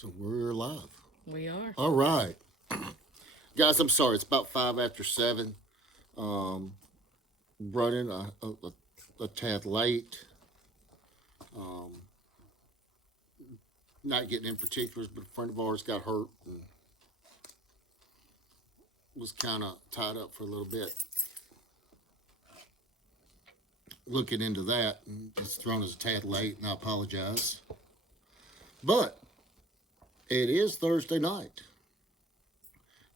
So we're live. We are. All right. Guys, I'm sorry. It's about 5 after 7. Um, Running a tad late. Um, Not getting in particulars, but a friend of ours got hurt and was kind of tied up for a little bit. Looking into that, and it's thrown us a tad late, and I apologize. But it is Thursday night.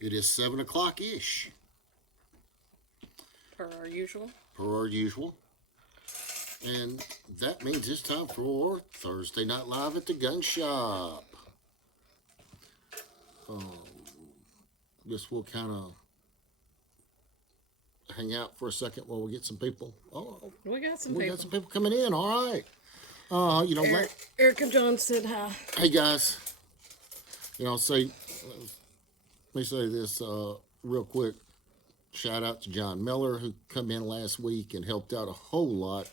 It is 7 o'clock ish, Per our usual. per our usual. And that means it's time for Thursday Night Live at the Gun Shop. Guess we'll kind of hang out for a second while we get some people. Oh, We got some we people. got some people coming in. All right. Erica John said hi. Hey guys. Let me say this real quick. Shout out to John Miller who come in last week and helped out a whole lot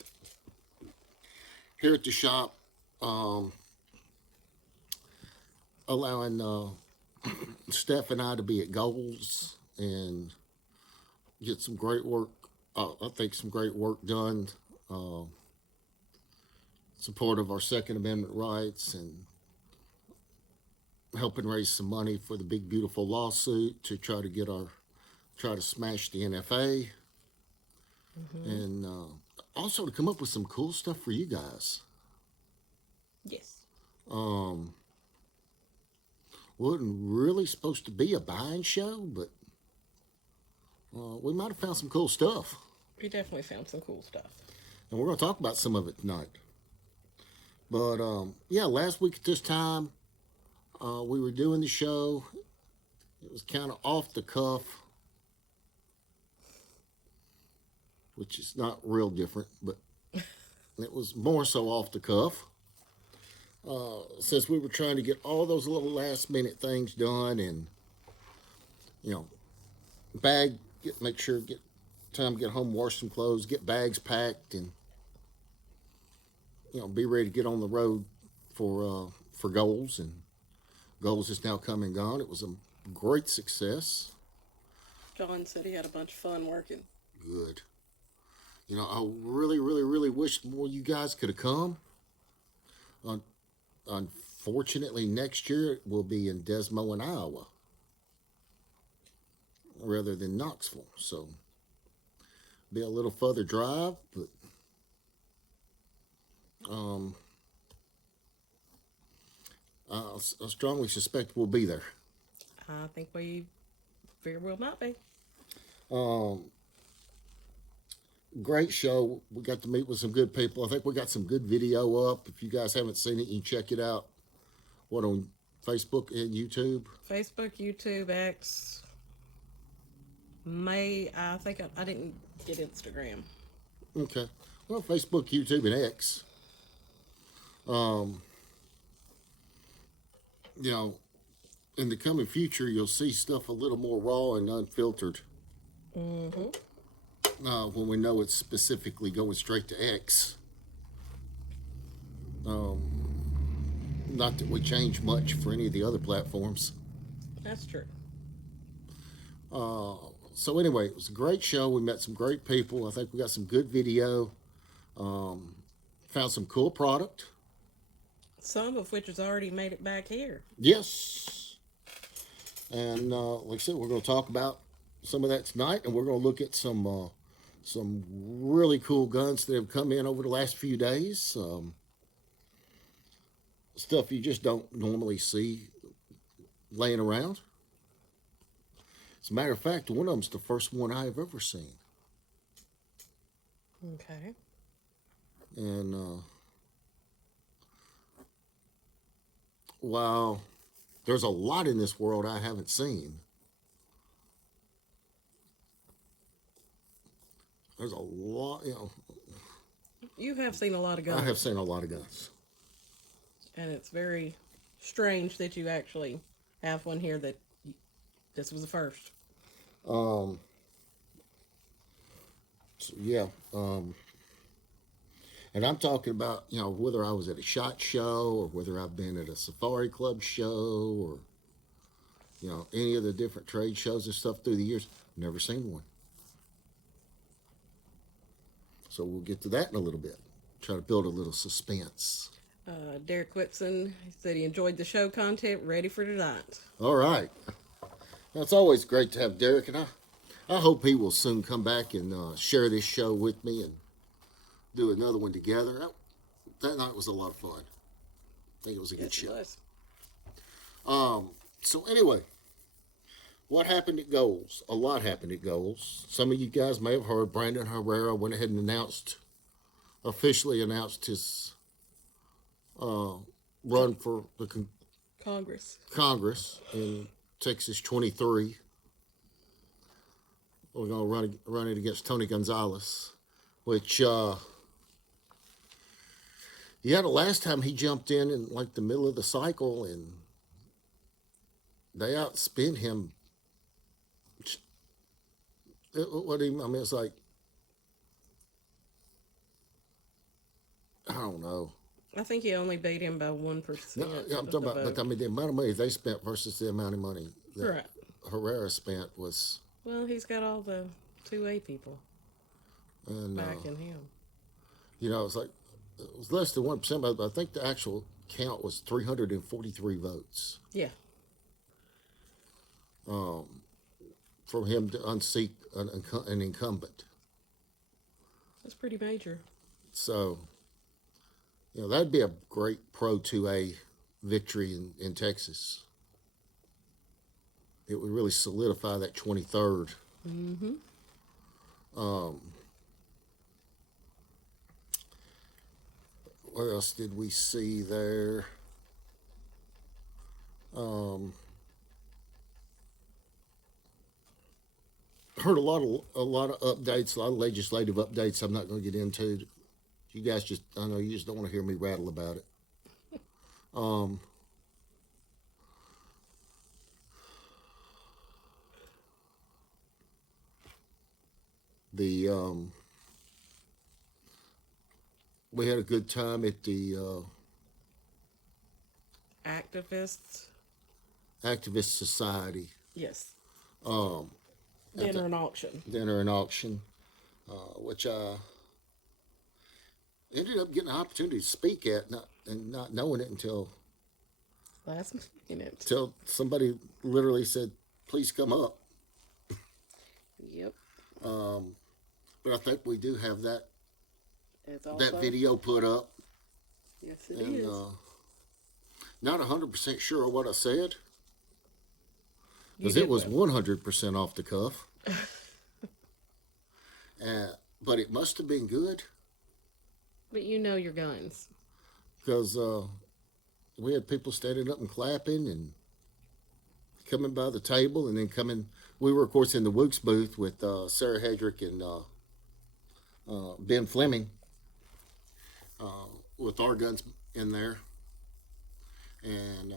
here at the shop, allowing Steph and I to be at goals and get some great work. I think some great work done. Uh, Support of our Second Amendment rights and helping raise some money for the big beautiful lawsuit to try to smash the NFA and also to come up with some cool stuff for you guys. Yes. Um, wasn't really supposed to be a buying show, but we might have found some cool stuff. We definitely found some cool stuff. And we're going to talk about some of it tonight. But yeah, last week at this time, we were doing the show. It was kind of off the cuff, which is not real different, but it was more so off the cuff. Since we were trying to get all those little last minute things done and, you know, make sure, get time to get home, wash some clothes, get bags packed, and, be ready to get on the road for Goals. And Goals is now come and gone. It was a great success. John said he had a bunch of fun working. Good. I really, really, really wish more you guys could have come. Unfortunately, next year it will be in Des Moines, Iowa, rather than Knoxville. So, be a little further drive, but I strongly suspect we'll be there. I think we very well might be. Um, Great show. We got to meet with some good people. I think we got some good video up. If you guys haven't seen it, you can check it out. What, on Facebook and YouTube? Facebook, YouTube, X. I think I didn't get Instagram. Okay. Well, Facebook, YouTube, and X. Um, you know, in the coming future, you'll see stuff a little more raw and unfiltered. Mm-hmm. When we know it's specifically going straight to X. Not that we change much for any of the other platforms. That's true. So anyway, it was a great show. We met some great people. I think we got some good video. Found some cool product. Some of which has already made it back here. Yes. And like I said, we're going to talk about some of that tonight, and we're going to look at some really cool guns that have come in over the last few days. Stuff you just don't normally see laying around. As a matter of fact, one of them's the first one I've ever seen. Okay. And while there's a lot in this world I haven't seen, there's a lot, You have seen a lot of guns. I have seen a lot of guns. And it's very strange that you actually have one here that this was the first. Um, so yeah. And I'm talking about, whether I was at a SHOT Show or whether I've been at a Safari Club show or, any of the different trade shows and stuff through the years. Never seen one. So we'll get to that in a little bit. Try to build a little suspense. Derek Whitson said he enjoyed the show content, ready for tonight. All right. Now, it's always great to have Derek, and I hope he will soon come back and share this show with me and do another one together. That night was a lot of fun. I think it was a good show. It was. So anyway, what happened at Goals? A lot happened at Goals. Some of you guys may have heard Brandon Herrera went ahead and officially announced his run for the Congress in Texas 23. We're going to run it against Tony Gonzalez, which, the last time he jumped in like the middle of the cycle, and they outspent him. It's like, I don't know. I think he only beat him by 1%. No, I'm talking about, but the amount of money they spent versus the amount of money that Right. Herrera spent was. Well, he's got all the 2A people backing him. It's like it was less than 1%, but I think the actual count was 343 votes. Yeah. For him to unseat an incumbent. That's pretty major. So, that'd be a great pro 2A victory in Texas. It would really solidify that 23rd. Mm-hmm. What else did we see there? Heard a lot of updates, a lot of legislative updates. I'm not going to get into. You guys I know you just don't want to hear me rattle about it. We had a good time at the Activist Society. Yes. Dinner and auction. Dinner and auction, which I ended up getting an opportunity to speak at, not knowing it until Last minute. Until somebody literally said, "Please come up." Yep. But I think we do have that It's also, video put up, Yes, it and is. not 100% sure of what I said You because did it was well. 100% off the cuff. But it must have been good But you know your guns. because we had people standing up and clapping and coming by the table, and then coming. We were, of course, in the Wooks booth with Sarah Hedrick and Ben Fleming with our guns in there, and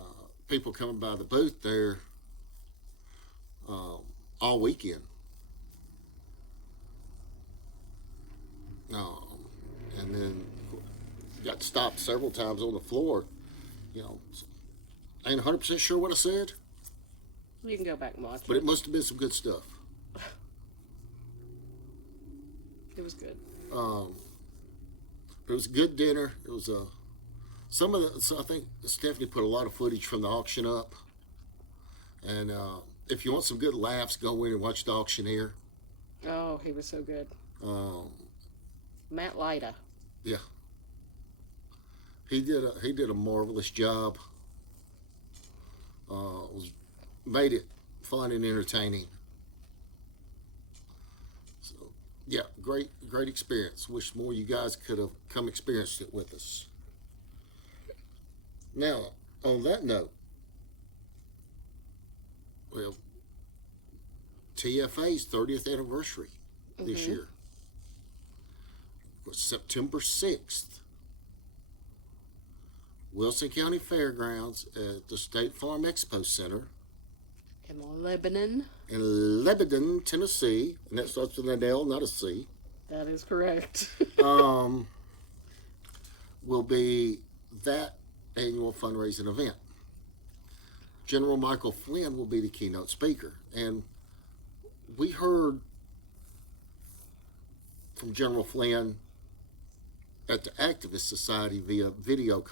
people coming by the booth there all weekend. And then got stopped several times on the floor. I ain't 100% sure what I said, You can go back and watch but it must have been some good stuff. It was good. It was a good dinner. It was so I think Stephanie put a lot of footage from the auction up. And if you want some good laughs, go in and watch the auctioneer. Oh, he was so good. Matt Lyda. Yeah, he did a marvelous job. Made it fun and entertaining. So yeah, great experience. Wish more of you guys could have come experienced it with us. Now, on that note, well, TFA's 30th anniversary this year was September 6th. Wilson County Fairgrounds at the State Farm Expo Center In Lebanon. in Lebanon, Tennessee, and that starts with an L, not a C. That is correct. will be that annual fundraising event. General Michael Flynn will be the keynote speaker. And we heard from General Flynn at the Activist Society via video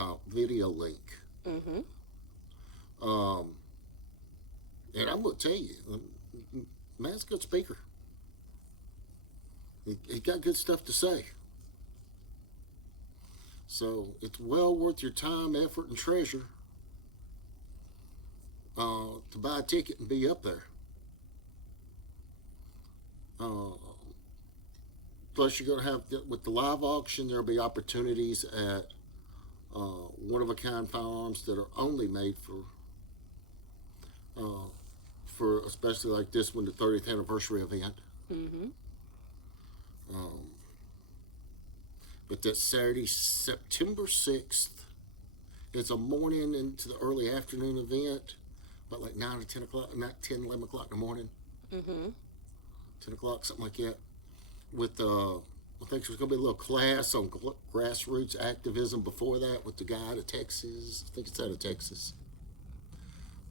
link. And I'm going to tell you, man's a good speaker. He got good stuff to say. So it's well worth your time, effort, and treasure to buy a ticket and be up there. Plus, you're going to have, with the live auction, there'll be opportunities at one-of-a-kind firearms that are only made for especially like this one, the 30th anniversary event. But that's Saturday, September 6th. It's a morning into the early afternoon event, about like 9 or 10 o'clock, not 10, 11 o'clock in the morning. 10 o'clock, something like that. With, I think there's going to be a little class on grassroots activism before that with the guy out of Texas. I think it's out of Texas.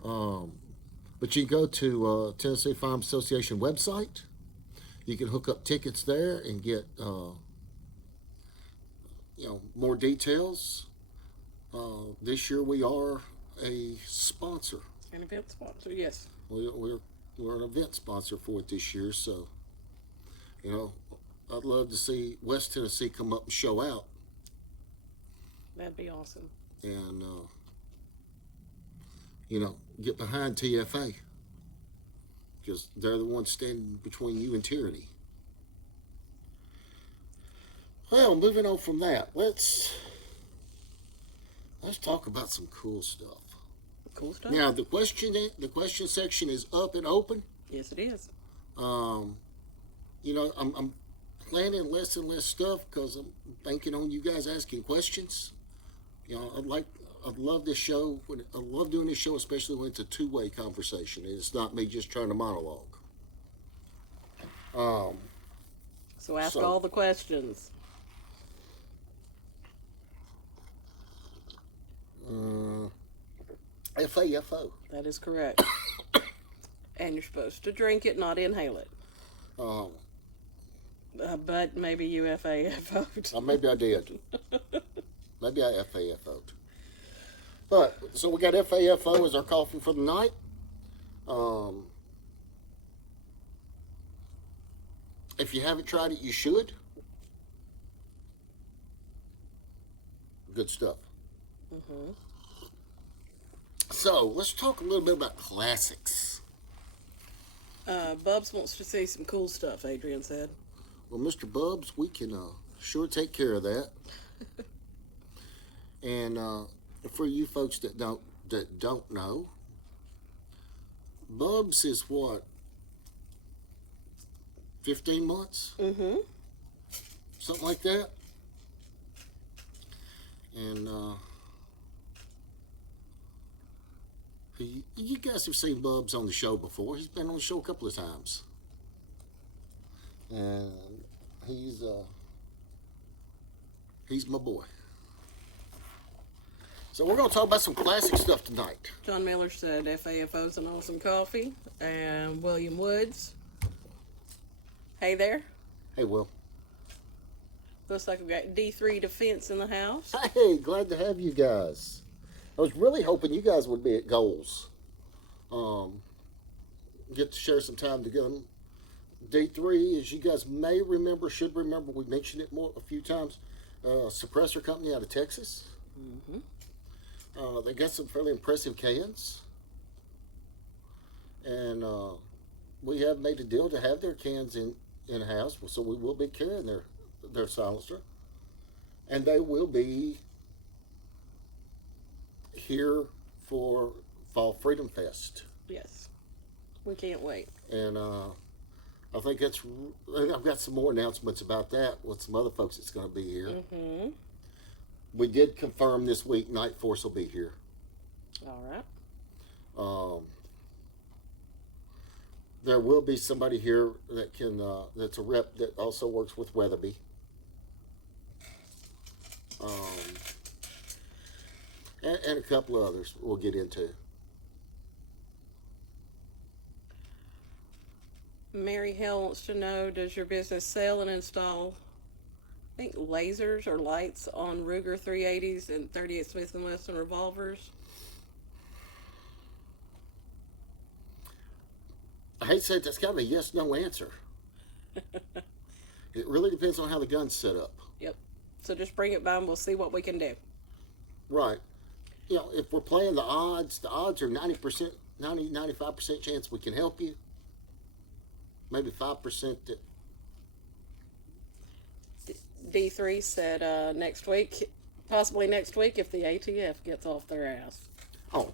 But you can go to Tennessee Firearms Association website. You can hook up tickets there and get more details. This year we are a sponsor. An event sponsor, yes. We're an event sponsor for it this year, so I'd love to see West Tennessee come up and show out. That'd be awesome. And get behind TFA, because they're the ones standing between you and tyranny. Well, moving on from that, let's talk about some cool stuff. Cool stuff. Now, the question section is up and open. Yes, it is. I'm planning less and less stuff because I'm banking on you guys asking questions. I'd love this show. I love doing this show, especially when it's a two-way conversation and it's not me just trying to monologue. So ask all the questions. FAFO. That is correct. And you're supposed to drink it, not inhale it. But maybe you FAFO'd. Maybe I did. Maybe I FAFO'd. But, so we got FAFO as our coffee for the night. If you haven't tried it, you should. Good stuff. So, let's talk a little bit about classics. Bubs wants to see some cool stuff, Adrian said. Well, Mr. Bubs, we can sure take care of that. And for you folks that don't know, Bubs is what? 15 months? Something like that. And you guys have seen Bubs on the show before. He's been on the show a couple of times. And he's my boy. So we're going to talk about some classic stuff tonight. John Miller said FAFO's an awesome coffee. And William Woods. Hey there. Hey, Will. Looks like we've got D3 Defense in the house. Hey, glad to have you guys. I was really hoping you guys would be at Goals. Get to share some time together. D3, as you guys should remember, we mentioned it a few times. Suppressor company out of Texas. They got some fairly impressive cans. And we have made a deal to have their cans in-house, so we will be carrying their silencer. And they will be here for Fall Freedom Fest. Yes. We can't wait. And I think I've got some more announcements about that with some other folks that's going to be here. We did confirm this week Night Force will be here. All right. There will be somebody here that that's a rep that also works with Weatherby. and a couple of others we'll get into. Mary Hill wants to know, does your business sell and install, I think, lasers or lights on Ruger 380s and 38 Smith & Wesson revolvers? I hate to say it, that's kind of a yes/no answer. It really depends on how the gun's set up. Yep. So just bring it by and we'll see what we can do. Right. You know, if we're playing the odds are 90%, 95% chance we can help you. Maybe 5% that. D3 said next week, possibly next week if the ATF gets off their ass. Oh.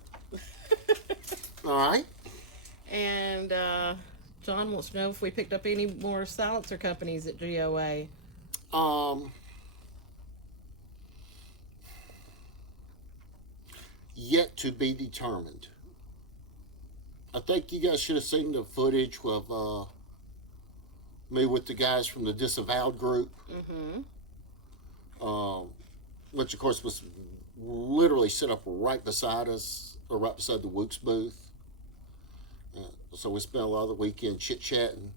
All right. And John wants to know if we picked up any more silencer companies at GOA. Yet to be determined. I think you guys should have seen the footage of me with the guys from the Disavowed group. Which of course was literally set up right beside us, or right beside the Wooks booth. So we spent a lot of the weekend chit-chatting.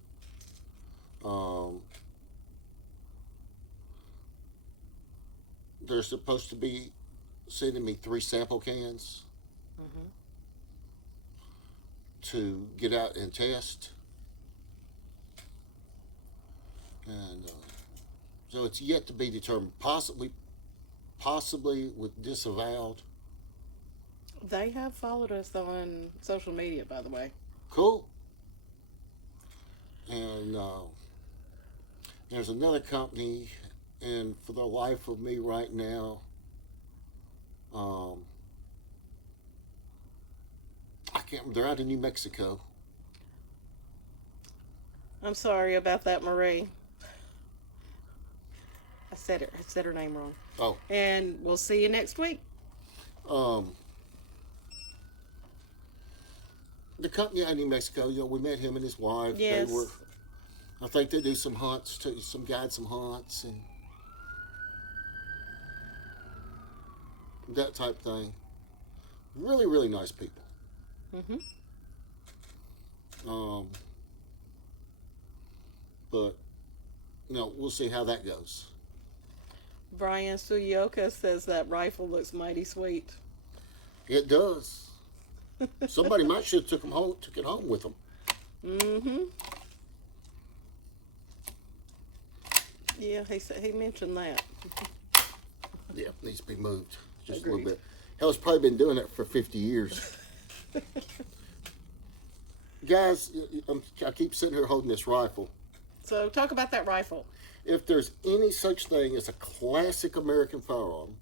They're supposed to be sending me 3 sample cans to get out and test. And so it's yet to be determined. Possibly with Disavowed. They have followed us on social media, by the way. Cool. And there's another company, and for the life of me right now, I can't. They're out in New Mexico. I'm sorry about that, Marie. I said her name wrong. Oh. And we'll see you next week. The company out in New Mexico, you know, we met him and his wife. Yes. They were, I think they do some hunts too, some hunts and that type thing. Really, really nice people. But, you know, we'll see how that goes. Brian Suyoka says that rifle looks mighty sweet. It does. Somebody might should have took it home with them. Yeah, he mentioned that. Yeah, needs to be moved just Agreed. a little bit. Hell, it's probably been doing it for 50 years. Guys, I keep sitting here holding this rifle. So talk about that rifle. If there's any such thing as a classic American firearm,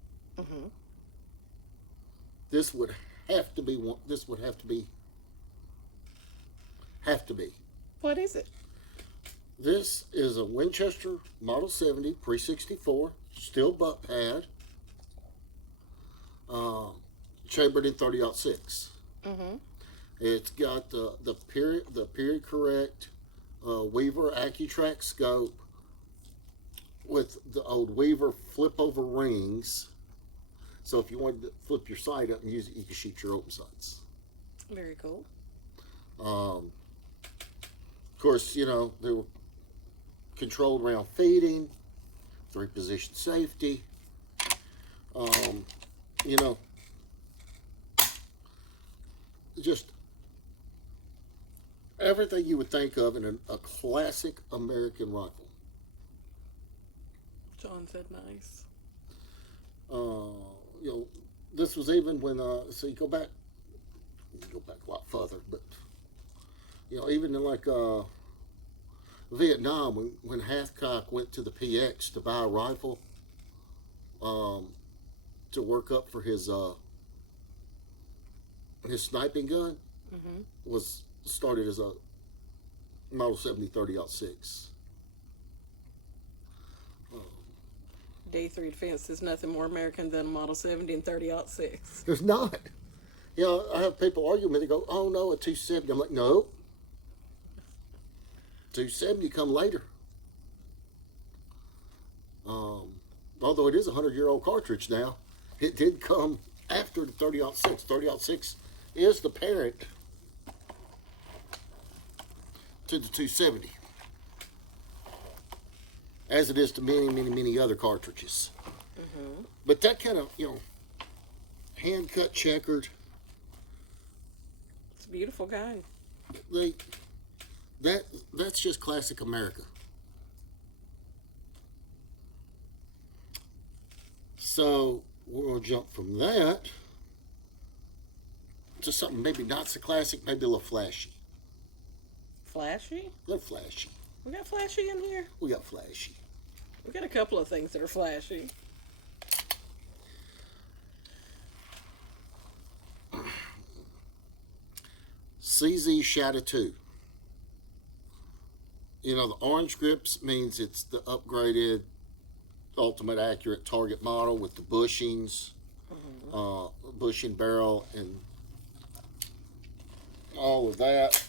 this would have to be one. This would have to be. What is it? This is a Winchester Model 70 Pre-64 steel butt pad, chambered in 30-06. It's got the period correct Weaver AccuTrack scope with the old Weaver flip over rings. So if you wanted to flip your sight up and use it, you can shoot your open sights. Very cool. Of course, you know, they were controlled round feeding, 3-position safety. You know, just everything you would think of in a classic American rifle. John said nice. You know, this was even when so you go back a lot further, but you know, even in like Vietnam, when Hathcock went to the PX to buy a rifle to work up for his sniping gun, was started as a Model 70 30-06. D3 Defense is nothing more American than a Model 70 and 30-06. There's not. You know, I have people argue with me. They go, "Oh no, a 270." I'm like, no. 270 come later. Although it is a 100-year-old cartridge now, it did come after the 30-06. 30-06 is the parent to the 270, as it is to many, many, many other cartridges. But that kind of, hand cut checkered, It's a beautiful gun. that's just classic America. So we're gonna jump from that to something maybe not so classic, maybe a little flashy. Flashy? A little flashy. We got flashy in here? We got flashy. We got a couple of things that are flashy. CZ Shadow 2. The orange grips means it's the upgraded, ultimate accurate target model with the bushings, bushing barrel, and all of that.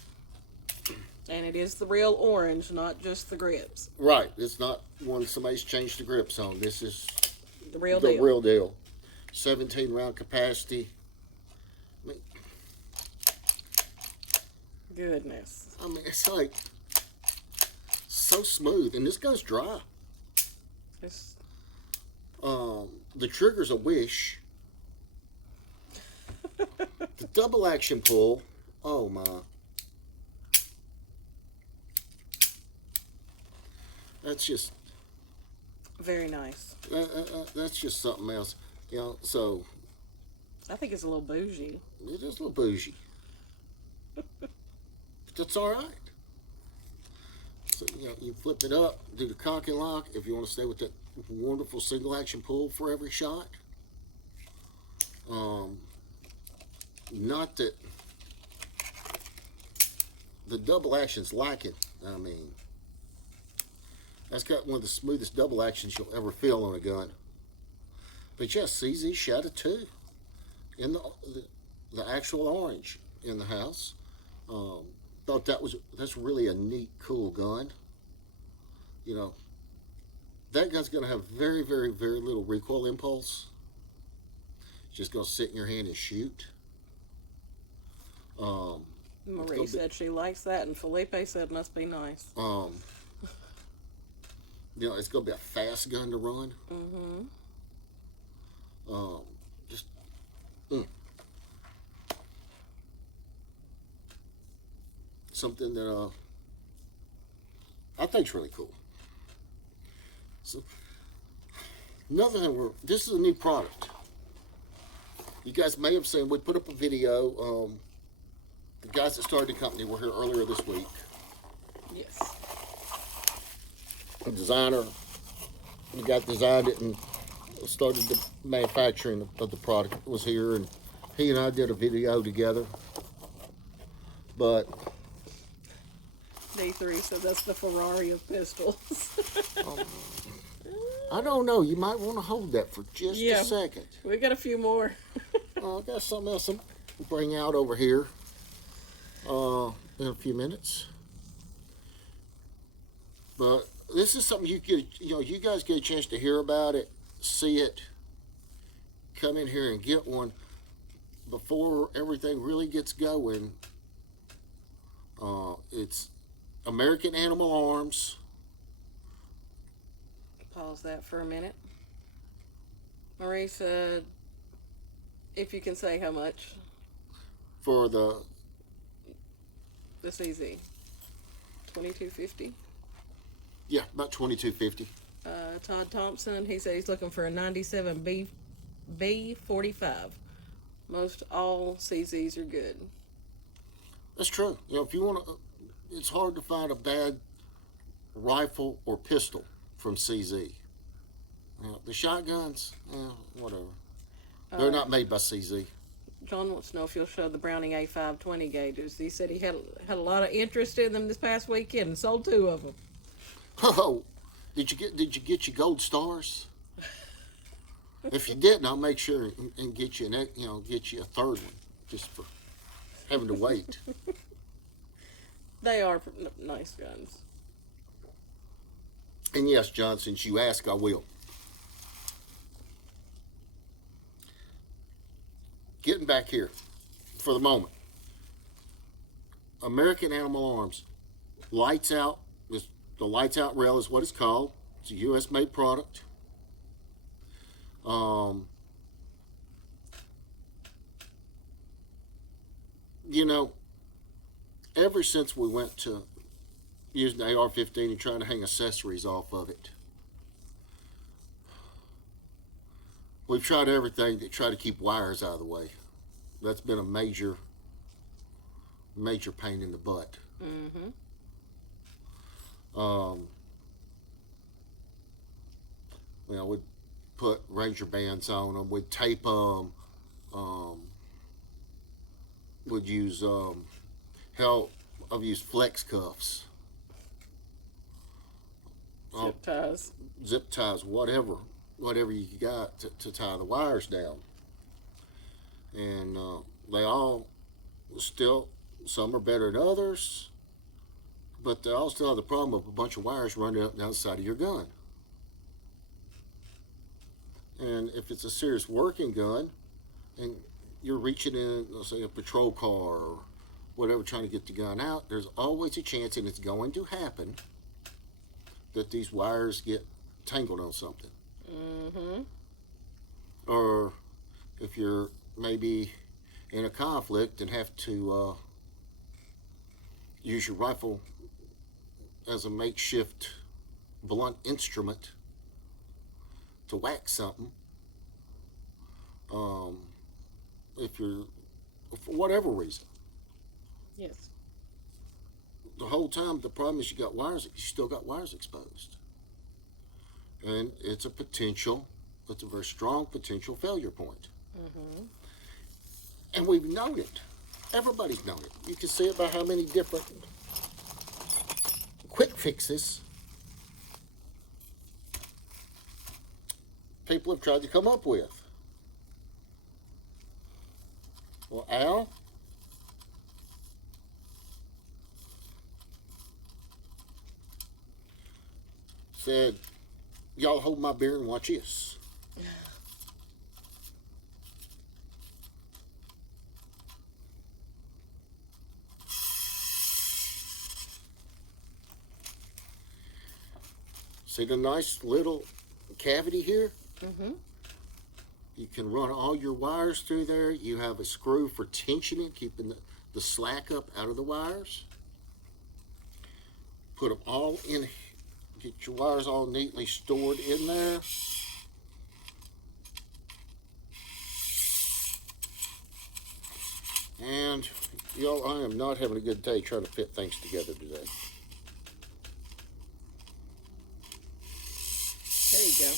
And it is the real orange, not just the grips. Right. It's not one somebody's changed the grips on. This is The real the deal. real deal. 17 round capacity. Goodness. It's like so smooth, and this gun's dry. It's, The trigger's a wish. The double action pull, oh my. That's just very nice. that's just something else. So I think it's a little bougie. it is a little bougie. But that's all right. So you flip it up, do the cock and lock if you want to stay with that wonderful single action pull for every shot. Not that the double action's lacking. That's got one of the smoothest double actions you'll ever feel on a gun. But yeah, CZ Shadow 2 in the actual orange in the house. Thought that's really a neat, cool gun. That gun's gonna have very, very, very little recoil impulse. It's just gonna sit in your hand and shoot. Marie said she likes that, and Felipe said must be nice. It's gonna be a fast gun to run. Just something that I think's really cool. So another thing, this is a new product. You guys may have seen, we put up a video. The guys that started the company were here earlier this week. Yes. A designer, the guy that designed it and started the manufacturing of the product was here, and he and I did a video together. But D3 said that's the Ferrari of pistols. I don't know. You might want to hold that for just Yeah. a second. We got a few more. I got something else I'm bring out over here in a few minutes. But this is something you guys get a chance to hear about it, see it, come in here and get one before everything really gets going. It's American Animal Arms. Pause that for a minute. Marie said, if you can say how much. For the CZ. $22.50. Yeah, about $22.50. Todd Thompson, he said he's looking for a 97 B45. Most all CZs are good. That's true. If you want to, it's hard to find a bad rifle or pistol from CZ. The shotguns, whatever. They're not made by CZ. John wants to know if you'll show the Browning A520 gauges. He said he had a lot of interest in them this past weekend and sold 2 of them. Oh, did you get your gold stars? If you didn't, I'll make sure and get you get you a third one just for having to wait. They are nice guns. And yes, John, since you ask, I will. getting back here for the moment. American Animal Arms, lights out. The lights out rail is what it's called. It's a U.S. made product. You know, ever since we went to using the AR-15 and trying to hang accessories off of it, we've tried everything to try to keep wires out of the way. That's been a major pain in the butt. Mm-hmm. You know, we'd put Ranger bands on them. We'd tape them. We'd use hell. I've used flex cuffs, Zip ties. zip ties, whatever you got to tie the wires down. And they all still, some are better than others, but they all still have the problem of a bunch of wires running up and down the side of your gun. And if it's a serious working gun and you're reaching in, let's say, a patrol car or whatever, trying to get the gun out, there's always a chance, and it's going to happen, that these wires get tangled on something. Mm-hmm. Or if you're maybe in a conflict and have to use your rifle as a makeshift blunt instrument to whack something, if you're, for whatever reason, Yes. the whole time the problem is you still got wires exposed, and it's a very strong potential failure point. Mm-hmm. And we've known it. Everybody's known it. You can see it by how many different quick fixes people have tried to come up with. Well, Al said, "Y'all hold my beer and watch this." See the nice little cavity here? Mm-hmm. You can run all your wires through there. You have a screw for tensioning, keeping the slack up out of the wires. Put them all in, get your wires all neatly stored in there. And y'all, I am not having a good day trying to fit things together today. There you go.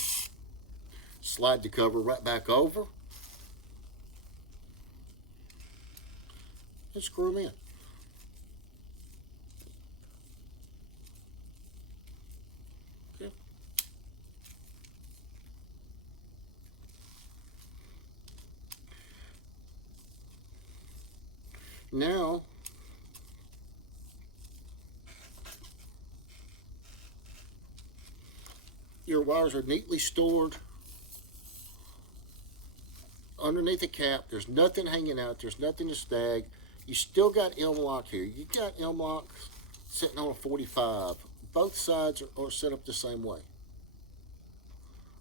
Slide the cover right back over and screw them in. Okay. Now, your wires are neatly stored underneath the cap. There's nothing hanging out. There's nothing to snag. You still got M-LOK here. You got M-LOK sitting on a 45. Both sides are set up the same way.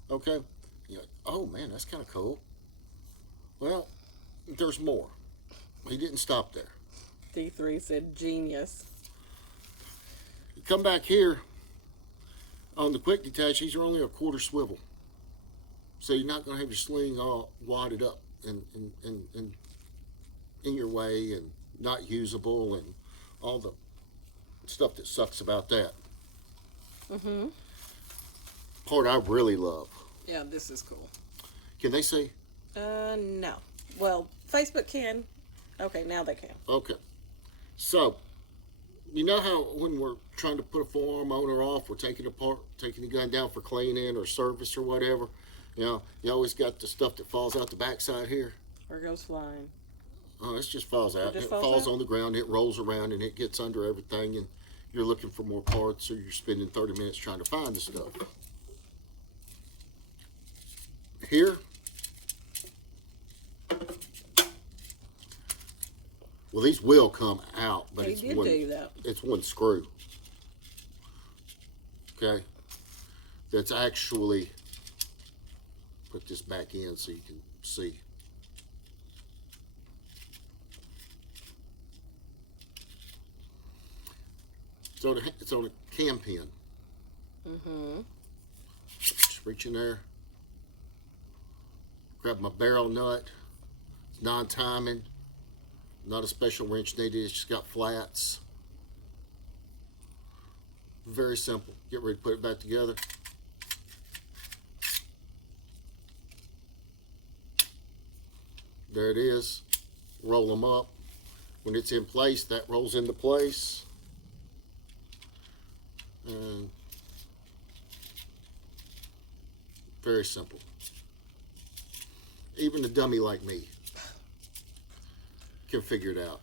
Okay? You're like, oh man, that's kind of cool. Well, there's more. He didn't stop there. D3 said genius. You come back here on the quick detach, these are only a quarter swivel. So you're not going to have your sling all wadded up and in your way and not usable and all the stuff that sucks about that. Mm-hmm. Part I really love. Yeah, this is cool. Can they see? No. Well, Facebook can. Okay, now they can. Okay. So, you know how when we're trying to put a forearm on or off, we're taking it apart, taking the gun down for cleaning or service or whatever? You know, you always got the stuff that falls out the backside here. Or goes flying. Oh, it just falls out. Just It falls falls out? on the ground, it rolls around, and it gets under everything, and you're looking for more parts, or you're spending 30 minutes trying to find the stuff. Here, Well, these will come out, but He it's did one. do that. It's one screw. Okay. That's actually. Put this back in so you can see. So it's on a cam pin. Just reach in there. Grab my barrel nut. It's non-timing. Not a special wrench needed. It's just got flats. Very simple. Get ready to put it back together. There it is. Roll them up. When it's in place, that rolls into place. And very simple. Even a dummy like me can figure it out.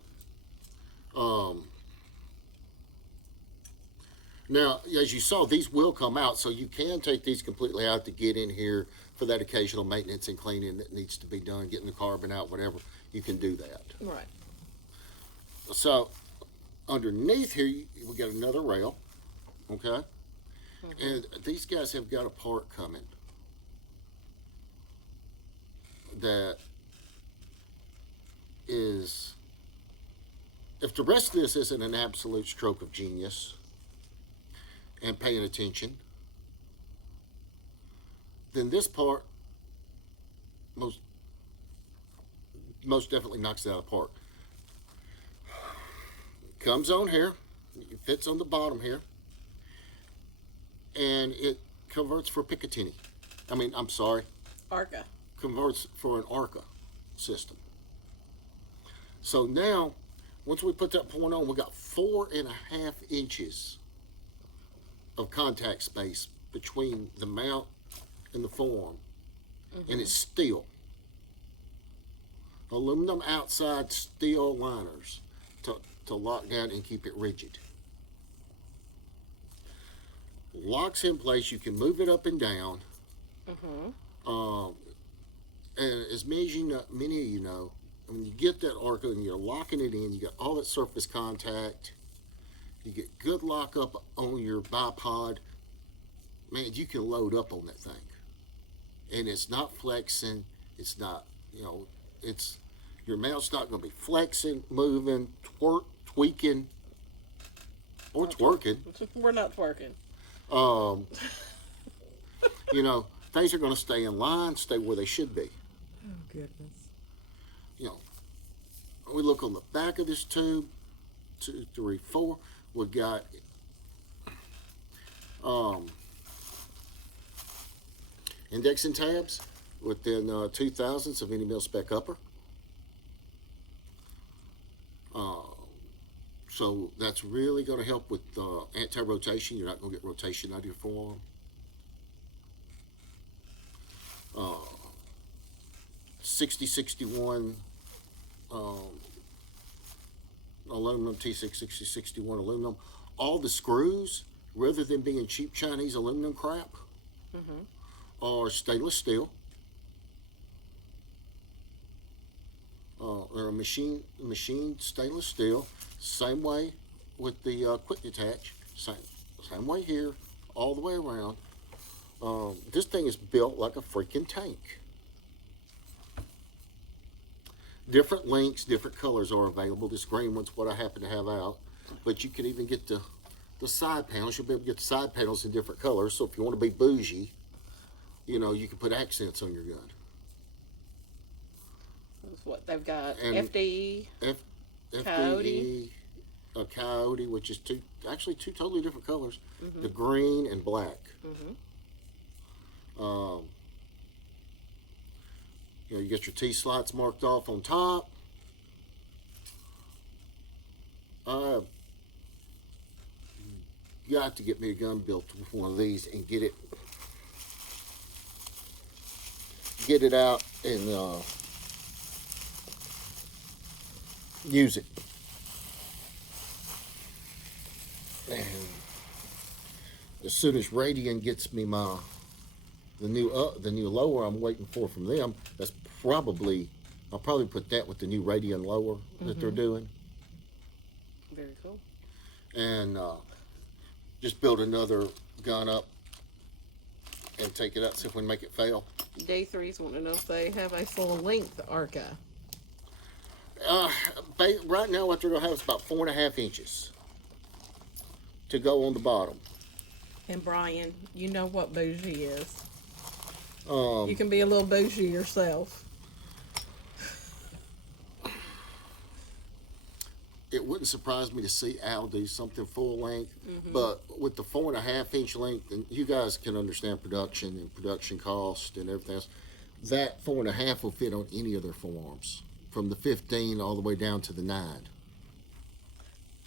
Now, as you saw, these will come out, so you can take these completely out to get in here for that occasional maintenance and cleaning that needs to be done, getting the carbon out, whatever. You can do that. Right. So, underneath here, we got another rail, okay? And these guys have got a part coming that is, if the rest of this isn't an absolute stroke of genius and paying attention, then this part most definitely knocks it out of the park. Comes on here, it fits on the bottom here, and it converts for Picatinny. Arca. Converts for an Arca system. So now, once we put that point on, we got 4.5 inches of contact space between the mount and the form, and it's steel. Aluminum outside steel liners to lock down and keep it rigid. Locks in place. You can move it up and down. And as many of you know, when you get that Arca and you're locking it in, you got all that surface contact. You get good lock up on your bipod. Man, you can load up on that thing. And it's not flexing. It's not, your mount's not going to be flexing, moving, tweaking, or twerking. We're not twerking. Things are going to stay in line, stay where they should be. Oh, goodness. We look on the back of this tube, 2, 3, 4. We got indexing tabs within 2,000ths of any mil spec upper. So that's really going to help with anti-rotation. You're not going to get rotation out of your forearm. 6061 aluminum, T66061 aluminum. All the screws, rather than being cheap Chinese aluminum crap, are stainless steel. They're machined stainless steel. Same way with the quick detach. Same way here, all the way around. This thing is built like a freaking tank. Different lengths, different colors are available. This green one's what I happen to have out. But you can even get the side panels. You'll be able to get the side panels in different colors. So if you want to be bougie, you can put accents on your gun. That's what they've got. And FDE. FDE, a Coyote, which is two totally different colors. The green and black. You get your T-slots marked off on top. You got to get me a gun built with one of these and get it out and use it. And as soon as Radian gets me the new lower I'm waiting for from them, I'll probably put that with the new Radian lower that they're doing. Very cool. and just build another gun up and take it out, see if we can make it fail. Day threes want to know if they have a full length ARCA. Uh, right now, what they're gonna have is about 4.5 inches to go on the bottom. And Brian, you know what bougie is. Um, You can be a little bougie yourself. it wouldn't surprise me to see Al do something full length, but with the 4.5 inch length, and you guys can understand production and production cost and everything else, that 4.5 will fit on any of their forearms, from the 15 all the way down to the 9.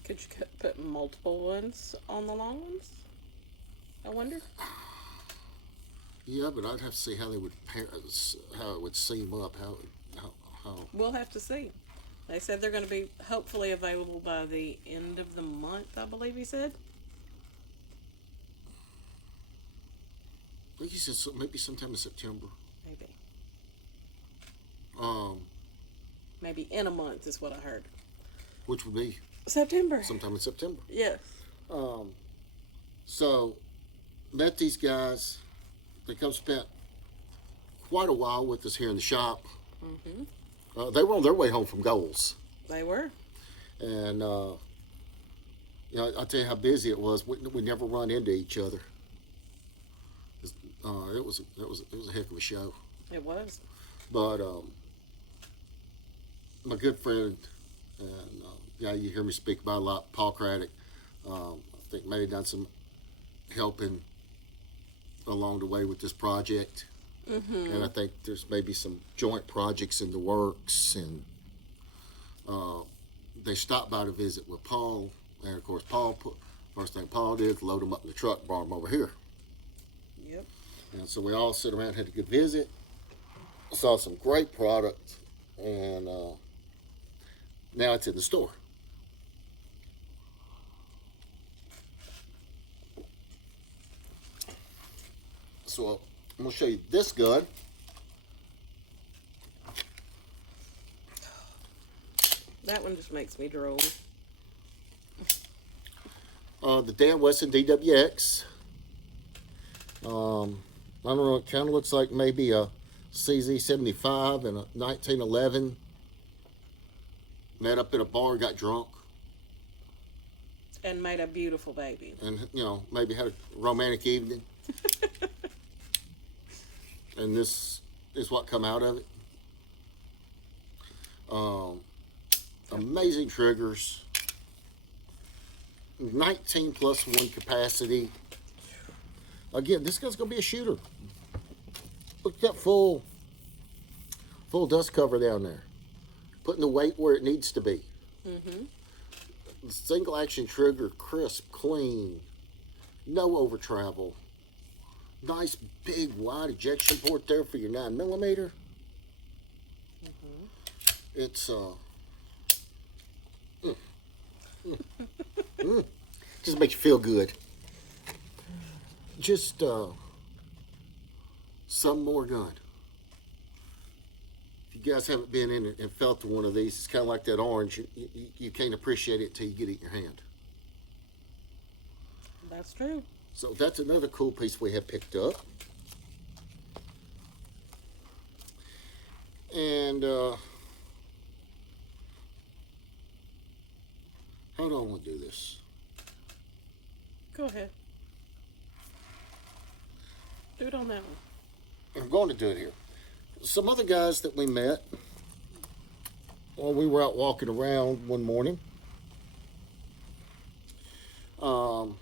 Could you put multiple ones on the long ones? I wonder. Yeah, but I'd have to see how they would pair, how it would seam up, how. We'll have to see. They said they're going to be hopefully available by the end of the month, I believe he said. I think he said maybe sometime in September. Maybe. Um, Maybe in a month is what I heard. which would be September. sometime in September. Yes. So, met these guys. They spent quite a while with us here in the shop. They were on their way home from Goals. They were. And, I'll tell you how busy it was. We never run into each other. It was a heck of a show. It was. But my good friend, and you hear me speak about a lot, Paul Craddock, I think may have done some helping along the way with this project. And I think there's maybe some joint projects in the works, and they stopped by to visit with Paul, and of course first thing Paul did was load them up in the truck, brought them over here. Yep. And so we all sit around, had a good visit, saw some great product, and now it's in the store. So I'm going to show you this gun. That one just makes me drool. The Dan Wesson DWX. I don't know, it kind of looks like maybe a CZ75 and a 1911. Met up in a bar, got drunk, And made a beautiful baby. and maybe had a romantic evening. And this is what come out of it. Amazing triggers. 19 plus 1 capacity. Again, this guy's gonna be a shooter. Look at that full dust cover down there. Putting the weight where it needs to be. The single action trigger, crisp, clean, no over travel. Nice big wide ejection port there for your 9mm. It's just makes you feel good. Just some more gun. If you guys haven't been in it and felt one of these, it's kind of like that orange. You can't appreciate it till you get it in your hand. That's true. So that's another cool piece we have picked up. And how do I want to do this? Go ahead. Do it on that one. I'm going to do it here. Some other guys that we met, well, we were out walking around one morning. I don't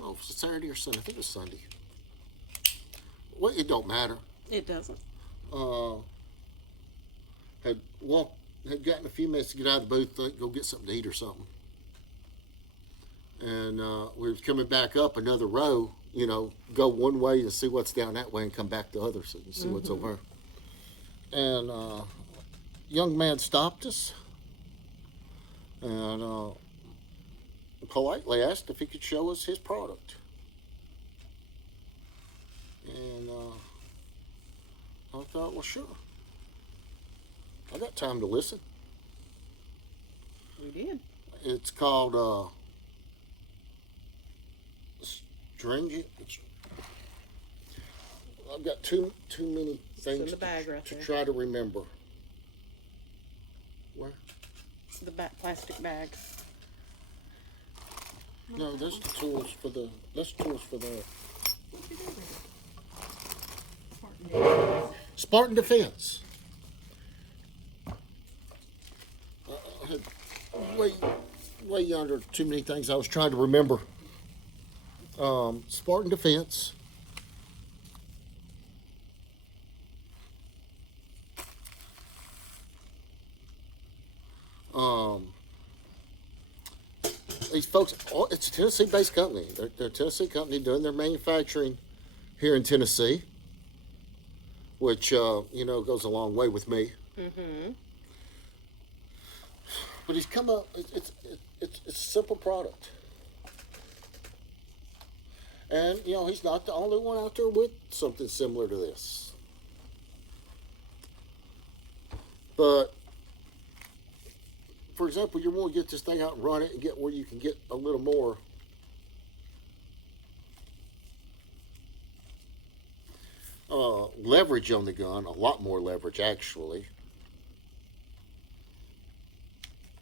know if it's Saturday or Sunday. I think it was Sunday. Well, it don't matter. It doesn't. Had gotten a few minutes to get out of the booth, go get something to eat or something. And we was coming back up another row, go one way and see what's down that way and come back the other so you can see what's over there. And a young man stopped us and politely asked if he could show us his product. And I thought, well, sure. I got time to listen. We did. It's called Stringent. I've got too many things in the bag right to there. try to remember. Where? The plastic bag. No, that's the tools for the. That's tools for the Spartan Defense. I had way under too many things I was trying to remember. Spartan Defense. These folks, it's a Tennessee-based company. They're a Tennessee company doing their manufacturing here in Tennessee, which goes a long way with me. Mm-hmm. But he's come up. It's a simple product, and he's not the only one out there with something similar to this. But for example, you want to get this thing out and run it and get where you can get a little more leverage on the gun, a lot more leverage actually.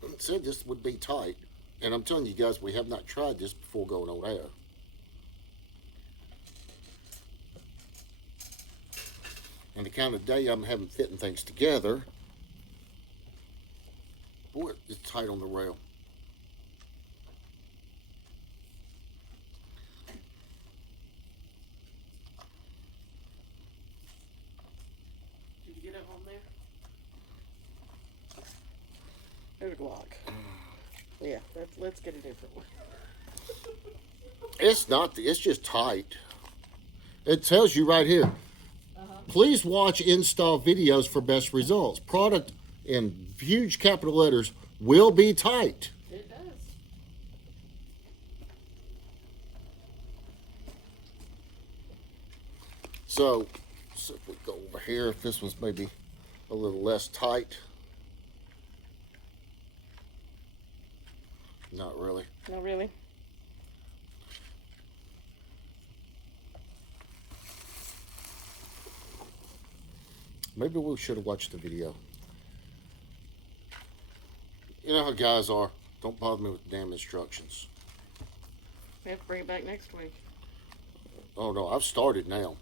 It said this would be tight, and I'm telling you guys, we have not tried this before going on air. And the kind of day I'm having fitting things together, boy, it's tight on the rail. Did you get it on there? There's a Glock. Yeah, let's get a different one. It's not. It's just tight. It tells you right here. Please watch install videos for best results. Product in huge capital letters will be tight. It does. So if we go over here, if this one's maybe a little less tight. Not really. Not really. Maybe we should have watched the video. You know how guys are. Don't bother me with damn instructions. We have to bring it back next week. Oh no, I've started now.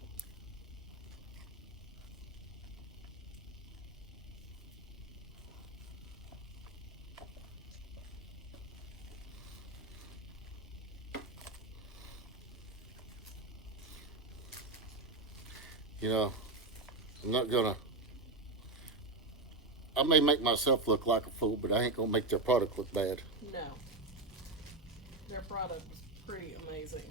I'm not gonna. I may make myself look like a fool, but I ain't gonna make their product look bad. No. Their product was pretty amazing.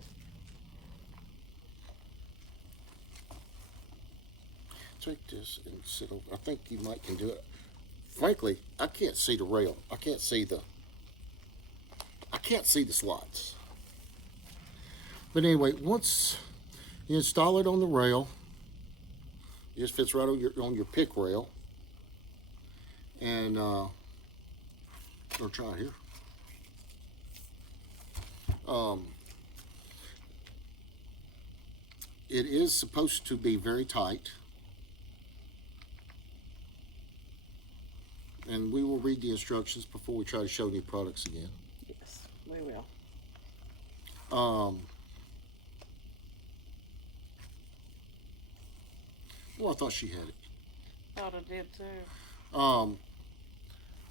Take this and sit over. I think you might can do it. Frankly, I can't see the rail. I can't see the slots. But anyway, once you install it on the rail, it just fits right on your pick rail. And or try it here. It is supposed to be very tight. And we will read the instructions before we try to show new products again. Yes, we will. Well, I thought she had it. Thought I did too.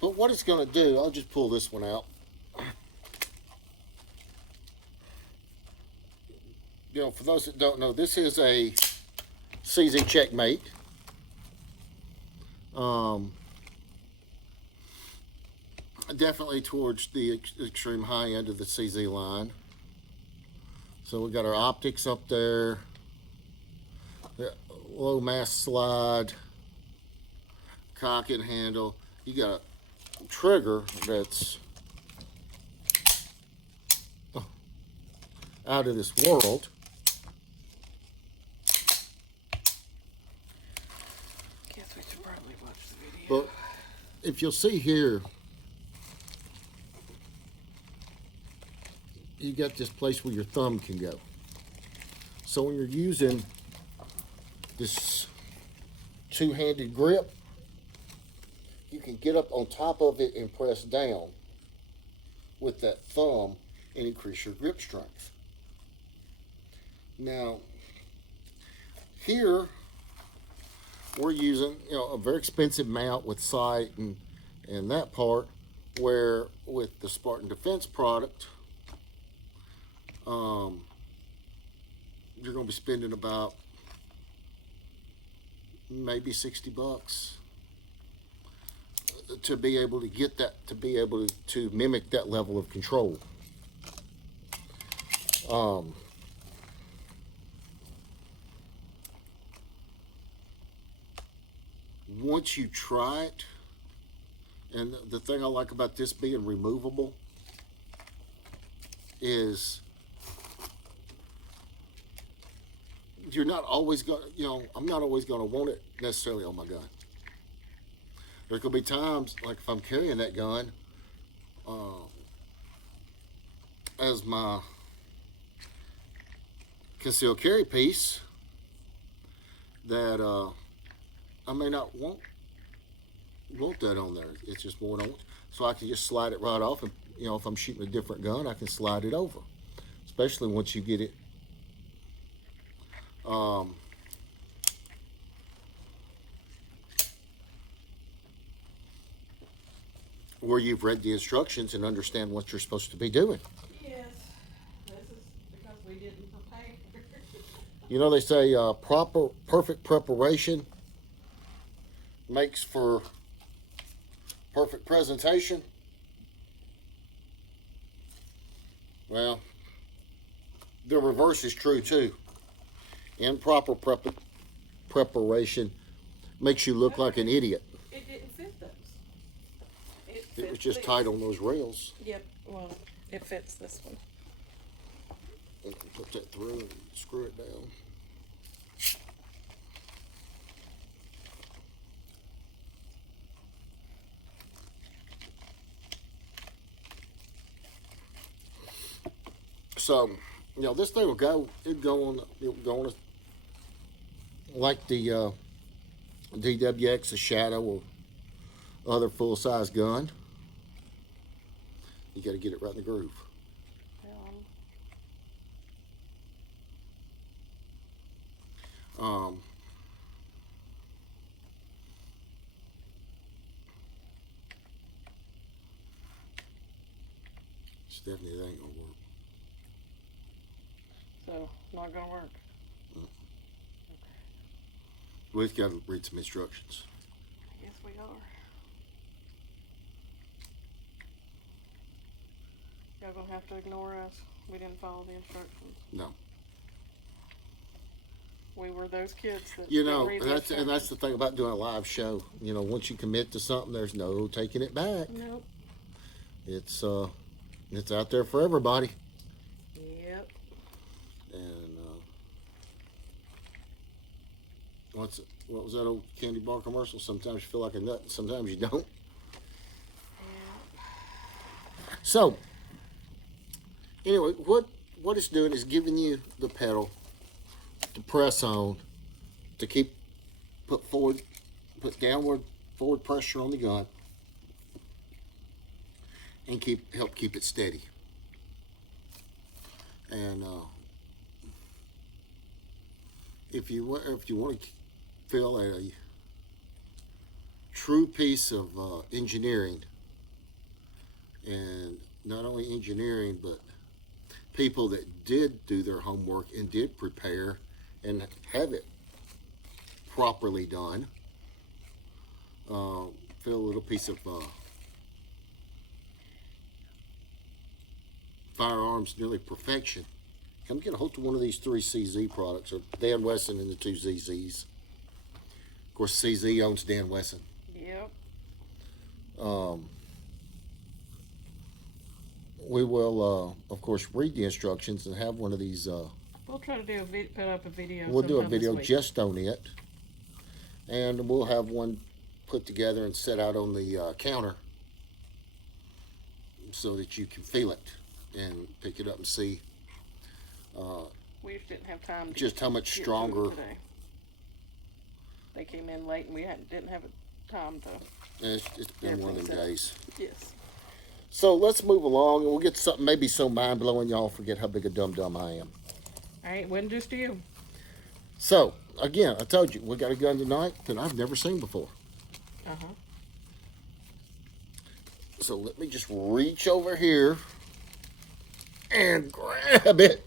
But what it's going to do, I'll just pull this one out. For those that don't know, this is a CZ Checkmate. Definitely towards the extreme high end of the CZ line. So we got our optics up there, the low mass slide, cock and handle. You got a trigger that's out of this world. Guess we should probably watch the video. But if you'll see here, you got this place where your thumb can go. So when you're using this two-handed grip, you can get up on top of it and press down with that thumb and increase your grip strength. Now, here we're using, a very expensive mount with sight and that part, where with the Spartan Defense product, you're going to be spending about maybe $60 to be able to get that, to be able to mimic that level of control. Once you try it, and the thing I like about this being removable is you're not always going to, I'm not always going to want it necessarily on my gun. There's going to be times, like if I'm carrying that gun as my concealed carry piece, that I may not want that on there. It's just more than I want. So I can just slide it right off, and if I'm shooting a different gun, I can slide it over. Especially once you get it where you've read the instructions and understand what you're supposed to be doing. Yes, this is because we didn't prepare. They say perfect preparation makes for perfect presentation. Well, the reverse is true too. Improper preparation makes you look like an idiot. It didn't fit those. It was just tight on those rails. Yep, well, it fits this one. Put that through and screw it down. So, this thing will go. It'll go on like the DWX, a Shadow, or other full-size gun. You got to get it right in the groove. Stephanie, it ain't gonna work. So, not gonna work. We've got to read some instructions. Yes, we are. Y'all gonna have to ignore us. We didn't follow the instructions. No. We were those kids that didn't read the and instructions. that's the thing about doing a live show. Once you commit to something, there's no taking it back. Nope. It's out there for everybody. Yep. And what was that old candy bar commercial? Sometimes you feel like a nut, and sometimes you don't. Yeah. So, anyway, what it's doing is giving you the pedal to press on, to put downward forward pressure on the gun, and help keep it steady. And if you want to feel a true piece of engineering, and not only engineering, but people that did do their homework and did prepare and have it properly done, feel a little piece of firearms nearly perfection, come get a hold of one of these 3 CZ products, or Dan Wesson and the 2 ZZs. Of course, CZ owns Dan Wesson. Yep. We will, of course, read the instructions and have one of these. We'll try to put up a video. We'll do a sometime this video week. just on it, and we'll have one put together and set out on the counter so that you can feel it and pick it up and see We just didn't have time to just how much get to it stronger. today. They came in late and we didn't have time to. It's been one of them days. Yes. So let's move along, and we'll get something maybe so mind blowing y'all forget how big a dum dum I am. All right, wasn't just you. So again, I told you we got a gun tonight that I've never seen before. Uh-huh. So let me just reach over here and grab it.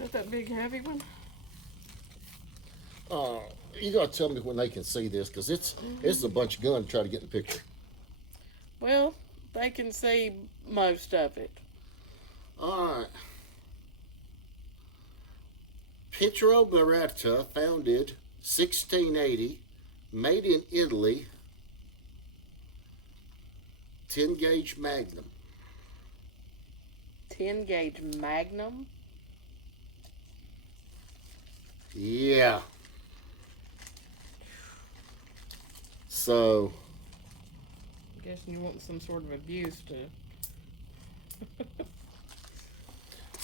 Is that big heavy one? You gotta tell me when they can see this, because it's a bunch of gun to try to get in the picture. Well, they can see most of it. All right. Pietro Beretta, founded 1680, made in Italy, 10 gauge Magnum. 10 gauge Magnum. Yeah. So, Guessing you want some sort of abuse to.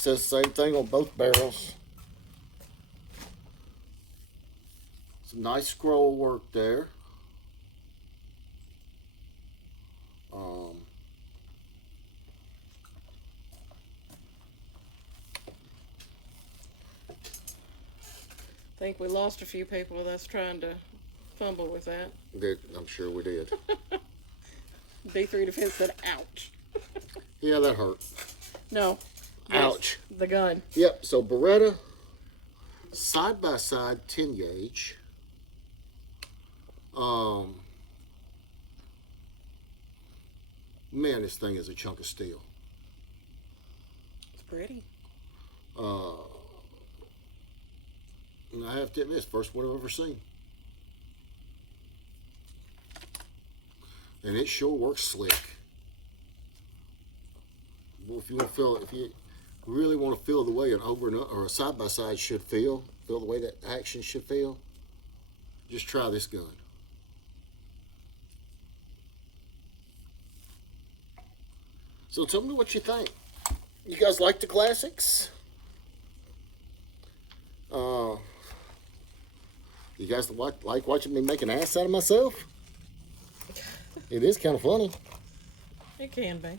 says the same thing on both barrels. Some nice scroll work there. I think we lost a few people with us trying to fumble with that. I'm sure we did. B3 Defense said, ouch. Yeah, that hurt. No. Ouch. Yes, the gun. Yep, so Beretta, side by side 10 gauge. Man, this thing is a chunk of steel. It's pretty. And I have to admit, it's the first one I've ever seen. And it sure works slick. Well, if you really want to feel the way an over and or a side by side should feel the way that action should feel, just try this gun. So tell me what you think. You guys like the classics? You guys like watching me make an ass out of myself? It is kind of funny. It can be.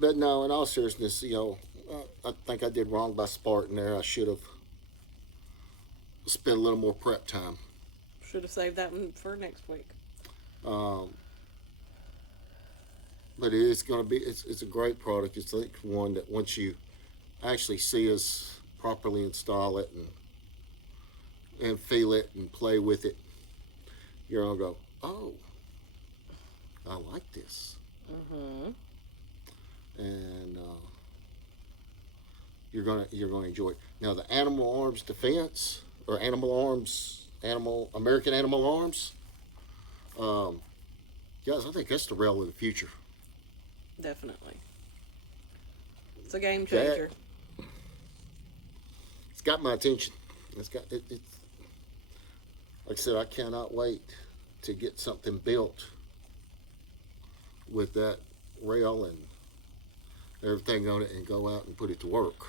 But no, in all seriousness, I think I did wrong by Spartan there. I should have spent a little more prep time. Should have saved that one for next week. But it is going to be, it's a great product. It's like one that once you actually see us properly install it and feel it and play with it, you're going to go, oh, I like this. Mm-hmm. And you're gonna enjoy it. Now the Animal Arms Defense or American Animal Arms, guys, I think that's the rail of the future. Definitely. It's a game changer. It's got my attention. It's like I said, I cannot wait to get something built with that rail and everything on it and go out and put it to work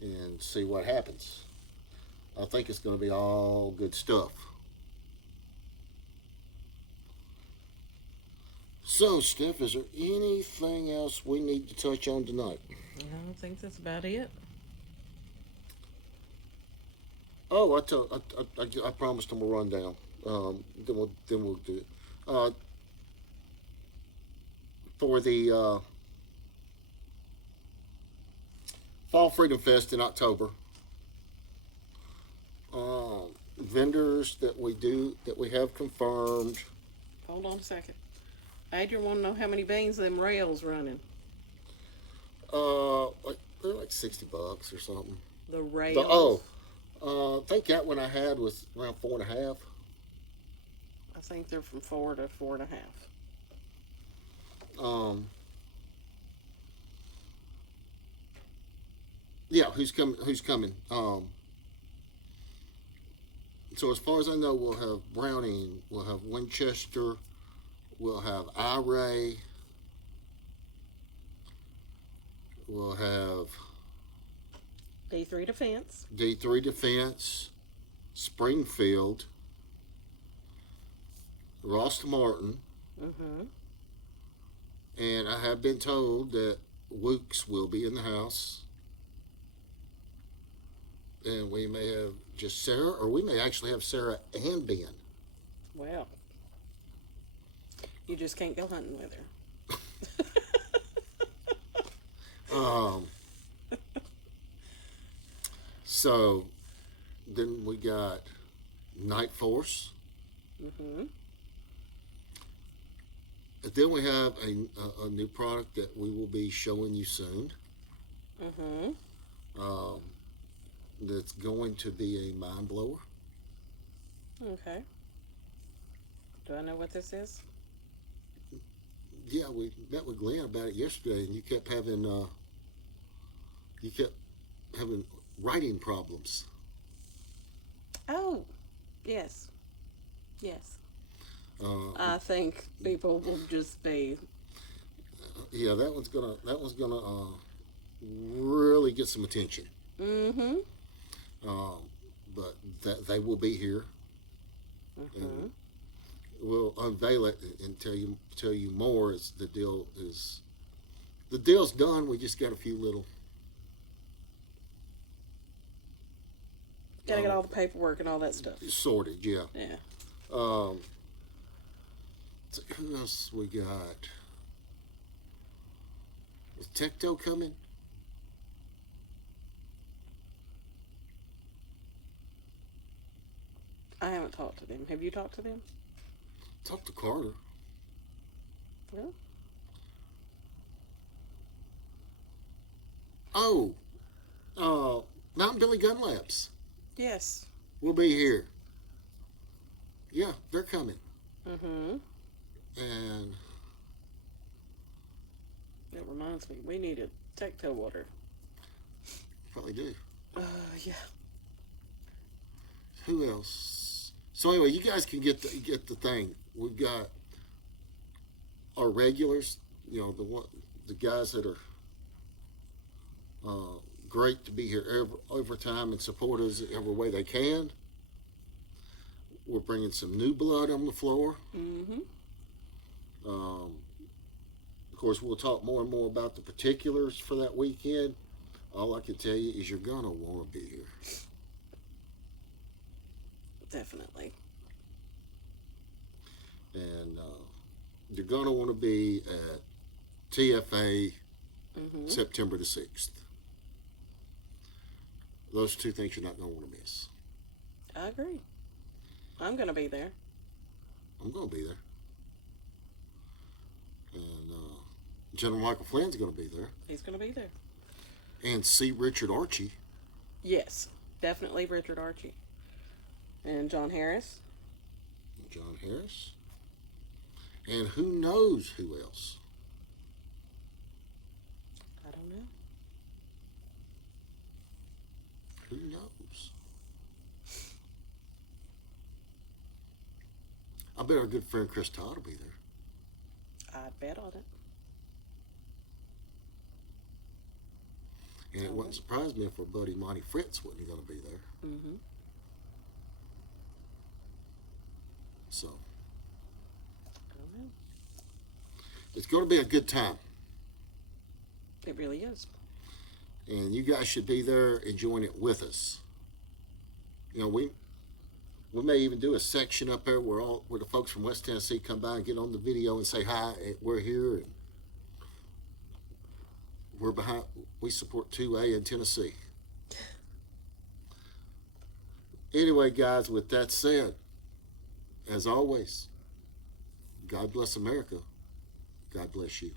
and see what happens. I think it's going to be all good stuff. So, Steph, is there anything else we need to touch on tonight? I think that's about it. Oh, I promised them a rundown. Then we'll do it. For the Fall Freedom Fest in October, vendors that we have confirmed. Hold on a second. Adrian want to know how many beans them rails running. They're like $60 or something. The rails. I think that one I had was around 4.5. I think they're from 4 to 4.5. Yeah, who's coming? So as far as I know, we'll have Browning, we'll have Winchester, We'll have iRay. We'll have D3 Defense. D3 Defense, Springfield, Ross Martin, Mm-hmm. and I have been told that Wooks will be in the house. And we may have just Sarah, or we may actually have Sarah and Ben. Well, you just can't go hunting with her. So then we got Night Force. Mm-hmm. And then we have a new product that we will be showing you soon. Mm-hmm. That's going to be a mind blower. Okay. Do I know what this is? Yeah, we met with Glenn about it yesterday, and you kept having writing problems. Oh, yes. Yes. Uh, I think people will just be. yeah, that one's gonna really get some attention. Mm-hmm. But they will be here, Mm-hmm. and we'll unveil it and tell you more. As the deal's done. We just got a few little. Gotta get all the paperwork and all that stuff. Sorted, yeah. Yeah. So who else we got? Is Tecto coming? I haven't talked to them. Have you talked to them? Talk to Carter. Well, Oh, Mountain Billy Gun Labs yes. will be here. Yeah, they're coming, Mm-hmm. and That reminds me, we need a Tecto water. probably do. Yeah. Who else? So anyway, you guys can get the thing. We've got our regulars. You know, the guys that are great to be here every time and support us every way they can. We're bringing some new blood on the floor. Mm-hmm. Of course, we'll talk more and more about the particulars for that weekend. All I can tell you is you're gonna want to be here. Definitely. And you're gonna want to be at TFA Mm-hmm. September the 6th. Those two things you're not gonna want to miss. I agree. I'm gonna be there. I'm gonna be there. And General Michael Flynn's gonna be there. He's gonna be there. And see Richard Archie. Yes, definitely Richard Archie. And John Harris. John Harris. And who knows who else? I don't know. Who knows? I bet our good friend Chris Todd will be there. I'd bet on it. And it wouldn't surprise me if our buddy Monty Fritz wasn't going to be there. Mm-hmm. So I don't know. it's going to be a good time. It really is. And you guys should be there enjoying it with us. You know, we may even do a section up there where the folks from West Tennessee come by and get on the video and say hi. We're here and we're behind. We support 2A in Tennessee. Anyway, guys, with that said, as always, God bless America. God bless you.